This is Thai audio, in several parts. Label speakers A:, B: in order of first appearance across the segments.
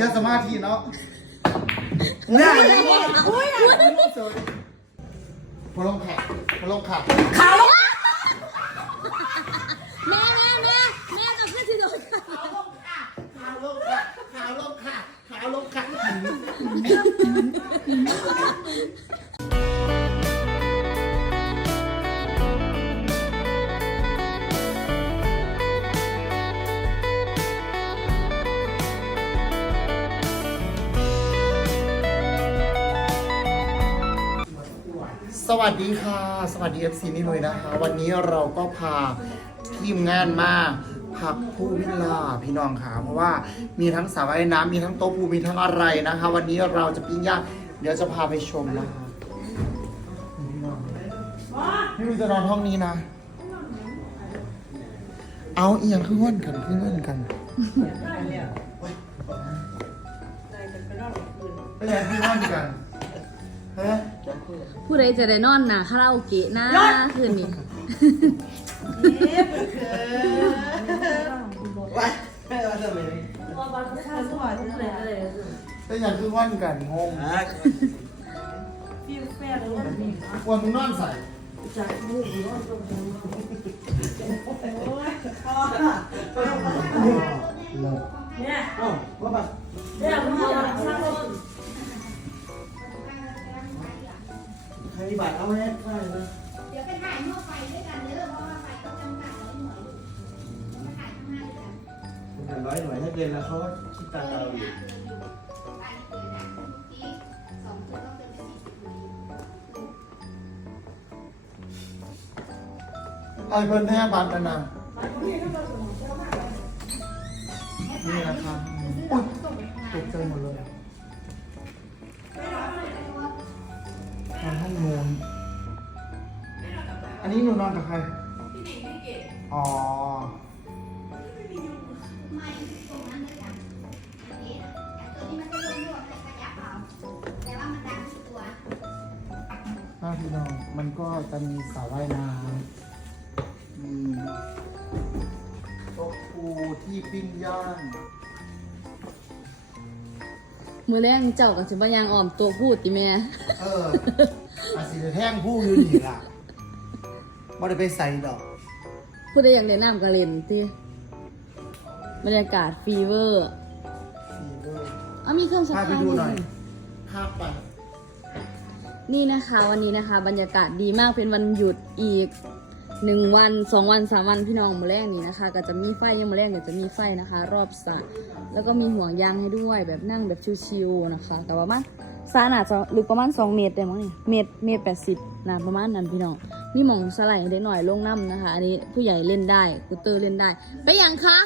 A: สียสมาธิเนาะ
B: เนี่ย
A: มาลงค่ะมาลงค่ะ
B: ขาว
C: แม่แม่แม่แม่กับขึ้นสิโดน
A: ขาวลงค่ะขาวลงค่ะขาวลงค่ะขาวลงค่ะ สวัสดีค่ะ สวัสดี FC นี่เลยนะคะ วันนี้เราก็พาทีมงานมาผักผู้วิลลาพี่น้องค่ะเพราะว่ามีทั้งสระว่ายน้ำมีทั้งโต๊ะปูมีทั้งอะไรนะคะ วันนี้เราจะปิ้งย่างเดี๋ยวจะพาไปชมนะคะนี่พี่น้องพี่วิวจะนอนห้องนี้นะ เอาเอียงขึ้นเงินกันขึ้นเงินกันไปยังขึ้นเงินกันฮะ
C: ผู้ใดจะได้นอนหนาคาราโอเกะนะคืนนี้
A: แต่อย่างคือว่านกันงงวันมึงนอนใส่
B: ร้อย
D: หน่วยถ้า
B: เกินแล้วเขาก็คิดตังค์เราอยู่
D: ไปเกินนะเมื่อกี้สองคนต้องเกินไปสี่สิบหน่วย
A: ไอ้เพิ่นแท้บัตรนะนะนี่นะคะอุ๊ยตกใจหมดเลยนอนห้องนูนอันนี้หนูนอนกับใครพี่หนิงพี่เกดอ๋อาพี่น้องมันก็จะมีสระว่ายน้ำมีโต๊ะปูที่ปิ้งย่าง
C: มือแรงเจ้ากับสิบยางอ่อมตัวพูดติแม่
A: เอออาศิจะแท่งผู้อยู่นี่ล่ะบ่ได้ไปใส่ดอก
C: ผู้ใดอยากเล่นน้ำก็เล่นติบรรยากาศฟีเวอร์
A: ฟีเวอร์
C: เอามีเครื่องซัก
A: พาไป
C: ผ้า
A: ดู
C: ด้วย
A: หน่อย ภาพไป
C: นี่ นะคะวันนี้นะคะ บรรยากาศดีมากเป็นวันหยุดอีกหนึ่งวันสองวันสามวันพี่น้องมาแรกนี้นะคะ ก็จะมีไฟยังมาแรกเดี๋ยวจะมีไฟนะคะ รอบสระแล้วก็มีห่วงยางให้ด้วยแบบนั่งแบบชิวๆนะคะ แต่ว่ามันสระน่าจะลึกประมาณ 2 เมตรได้มั้งนี่เมตรเมตรแปดสิบนะประมาณนั้นพี่น้องมีหมองสไลด์ให้เด็กหน่อยลงน้ำนะคะ อันนี้ผู้ใหญ่เล่นได้กูเตอร์เล่นได้ ไปยังคะ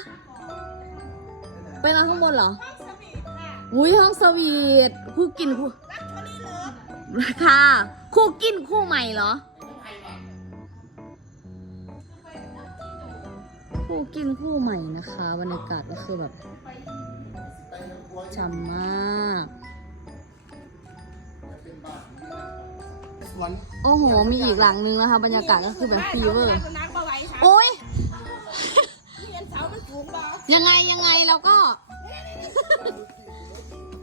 C: ไปนอนข้างบนเหรออุ้ยห้องสวีทคู่กินคู่ ค่ะ คู่กินคู่ใหม่เหรอ คู่กินคู่ใหม่นะคะ บรรยากาศก็คือแบบช่ำมากโอ้โห มีอีกหลังนึงนะคะ บรรยากาศก็คือแบบฟีเวอร์โอ้ยยังไงยังไงเราก็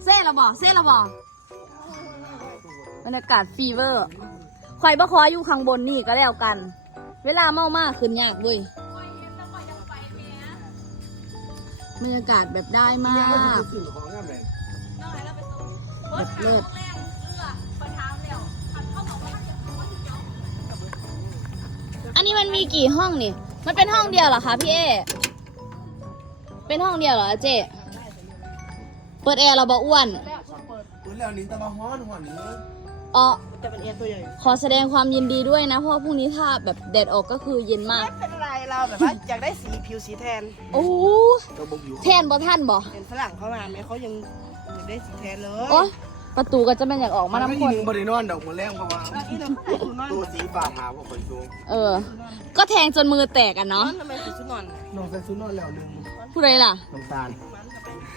C: เซ่เราบอกเซ่เราบอก รรยากาศฟีเวอร์ข่อยบ่ขออยู่ข้างบนนี่ก็แล้วกัน เวลาเมามากขึ้นยากเว้ยบรรยากาศแบบได้มาก
B: สื่อของงามเลย
C: แบบเลิศอันนี้มันมีกี่ห้องนี่ มันเป็นห้องเดียวเหรอคะพี่เอ เป็นห้องเดียวเหรอเจ๊เปิดแอร์เราบออ้วน
B: ปืนแล้วนี้แต่มาฮ้อนหัวนี้
C: อ๋อ
E: แต่เป็นเอ็นตัวใหญ่
C: ขอแสดงความยินดีด้วยนะ เพราะว่าพรุ่งนี้ถ้าแบบแดดออกก็คือเย็นมาก
E: ไม่เป็นไรเราแบบว่าอยากได้สีผิวสีแทน
C: โอ้โห
B: ตัวบุกอยู่
C: แทนบ่ท่านบ่
E: เห็นฝรั่งเข้ามาไหมเขายังอยากได้สีแทนเลย
C: โอ้ประตูก็จะเป็นอยากออกมา
B: มันไม่
C: น้ำค
B: ยิ
C: น
B: งบริโนอนดอกหัวแรงเพราะว่า
E: แล้วอีเราใส่ชุดนอน
B: ตัวสีฟ้าหาว่าคนสูง
C: เออ ก็แทงจนมือแตกอะ
E: นอ
C: เนาะ
E: นทำไมใส่ชุดนอน
B: น้องใส่ชุดนอนแล้วลืม
C: ผู้ใดล่ะ
B: น้ำตาล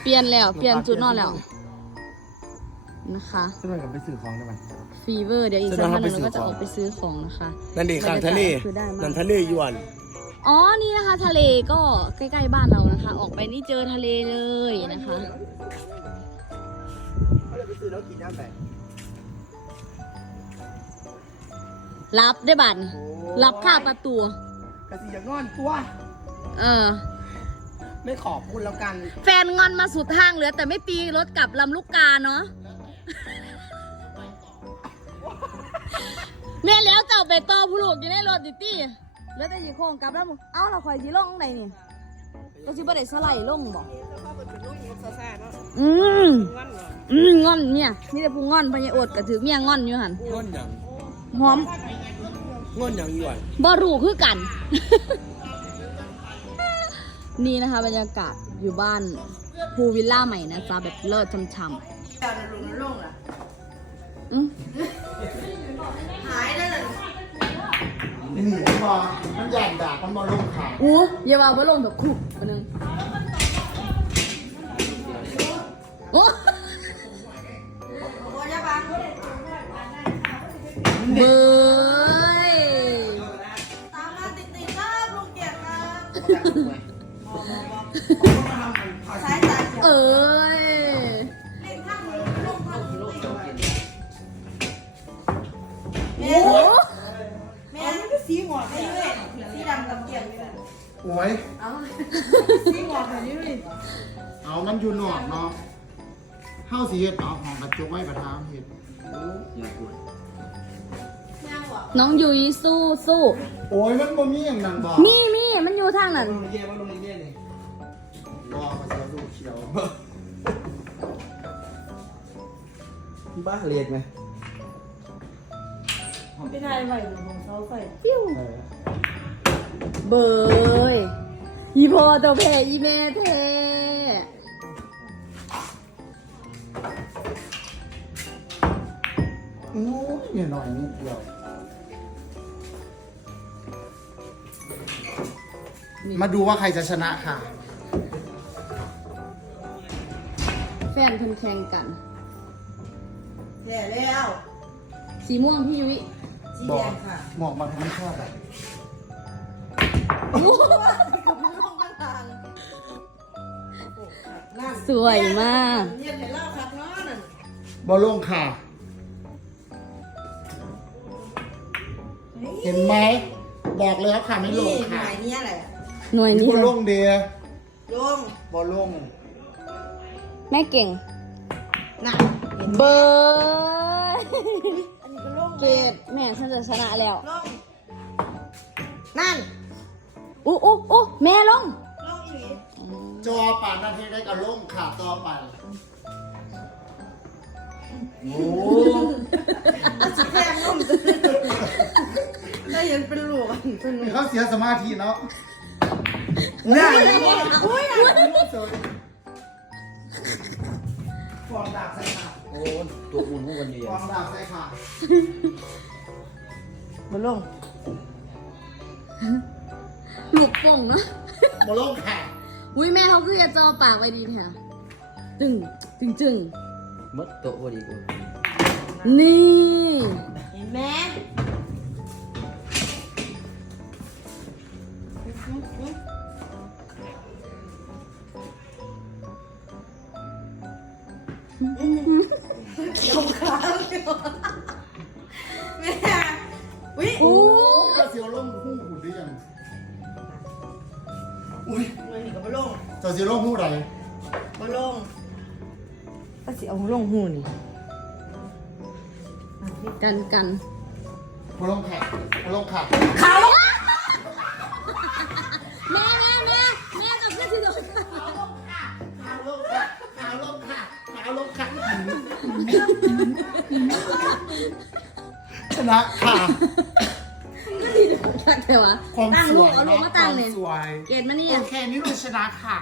C: เปลี่ยนแล้วเปลี่ยนจุดนอนแล้ว นะคะ
B: จะไปกับไปซื้อของได้ไหม
C: ฟีเวอร์เดี๋ยวอีกสักพักหนึงเราก็จะออกไปซื้อของนะคะ
B: นั่นดิข้างทะเล
C: คือได้มาก
B: นั่นทะเลยวน
C: อ๋อ นี่นะคะ ทะเลก็ใกล้ๆบ้านเรานะคะ ออกไปนี่เจอทะเลเลยนะคะ
B: แล้วกินน้ำไป
C: รับได้บัตรรับค่าประตู
B: กระสีอย่างงอนตัว
C: เออ
B: ไม่ขอบคุณแล้วกัน
C: แฟนงอนมาสุดทางเหลือแต่ไม่ตีรถกลับลำลูกกาเนาะ แม่แล้วเจ้าไปต่อผู้ลูกอยู่ในรถดิตี้เหลือแต่ยีโค้งกลับแล้วมึงเอ้าเราคอยยีลงไหนนี่ก็สิบ่ได้สไลด์ลงบ่
E: เขาเป็นลูกซาซาเนาะ
C: อืม
E: งั้นเหรอ
C: อืมงอนเนี่ยนี่แต่ผู้งอนพญาโอดก็ถือเมียงอนอยู่หัน
B: งอนอย่าง
C: หอม
B: งอนอย่างยี่วัน
C: บ่รู้คือกัน นี่นะคะบรรยากาศอยู่บ้านภูวิลล่าใหม่นะจ๊ะแบบเลิศช่ำๆ อืม
A: นี่พอมันหยาดดากมันมาลงขา
C: อู้อย่าว่าบ่ลงดอกคุกอันนึงโอ้เบย
E: สีหัวไปเลยสีดำกับเกียรติเลย
A: โอ้ย
E: สีหัวแบบนี้เลย
A: เอามันอยู่นอกเนาะเฮาสิเฮ็ดเอาของกระจกไว้ประทามเฮ็ด
C: น้องยุยสู้สู้
A: โอ้ยมันบ่มีอย่างนั้นบ่
C: มีมีมันอยู่ทางนั้น
B: ลงเย่ว่าลงเย่นี่
A: รอมาเสียลูกเขียว
B: บ้าเรียนไหม
E: เป็นไงไหวหนูของเสาไฟ
C: ปิ้วเบยอีพอตัวแพ้อีแม่แท้
A: โอ้ยเนี่ยหน่อยนิดเดียวมาดูว่าใครจะชนะค่ะ
C: แฟนเพิ่นแข่งกัน
E: แย่แล้ว
C: สีม่วงพี่ยุ้ย
E: สี
A: บอ
E: แด
A: ก
E: งค่ะ
A: หมอกมาทำไม่ชอบอะ
C: สวยมาก
E: เรียนเห็นเล่าครับเนาะนั่น
A: บอลลงค่ะ เห็นไหมบอกแล้วค่ะไม่ล
E: นี่
A: ง
E: ห
A: ค่ะ
E: มายนี้อะไร
C: หน่วยนี้
A: บอลลงเดีย
E: ลง
A: บอลลง
C: แม่เก่ง
E: น่ะ
C: เบย
E: อันนี้ก็ลง
C: เกดแม่ฉันจะชนะแล้ว
E: ลง นั่น
C: อู้อู้อู้แม่ลง
E: ลงอีหลี
A: จอป่านนาทีได้กับลงค่ะต่อไปโอ้
E: แค่ลงได้ยันเป็นหลวงเป็นหลวง
A: เขาเสียสมาธิเนาะ
E: ง่ายเลยอุ้ย
A: ฟองดาบใส่ค่ะ
B: โอ้ตัวอุ่นพวกวันนี้
A: ฟองดาบใส่ค่ะ
E: มาลง
C: หลุดป่งเนาะ
A: บอลลงค่ะ
C: อุ้ยแม่เขาคือจะจอปากไว้ดีแท้ตึงตึงจึง
B: มัดตัวพอดีกู
C: นี่
E: เห็นไหม เจะ
A: เสียวลงหูไร
E: มาลงก็สิเอาลงหูนี่
C: กันกัน
A: บอลลงค่ะบอลลงค่ะ
C: เขาแม่แม่แม่แม่กับเพื่อนที่โดน
A: ขาวลงค่ะขาวลงค่ะขาวลงค่ะขาวลงค่ะชนะค่ะ
C: ทักแต่ วะ
A: วา
C: ตั้ง
A: ส
C: ลู
A: ว
C: ก
A: ย
C: เอาลูกมาตั้งเย
A: ความสวย
C: เกรดมาเนี่ย
A: โอเคนี่หนูชนะค่ะ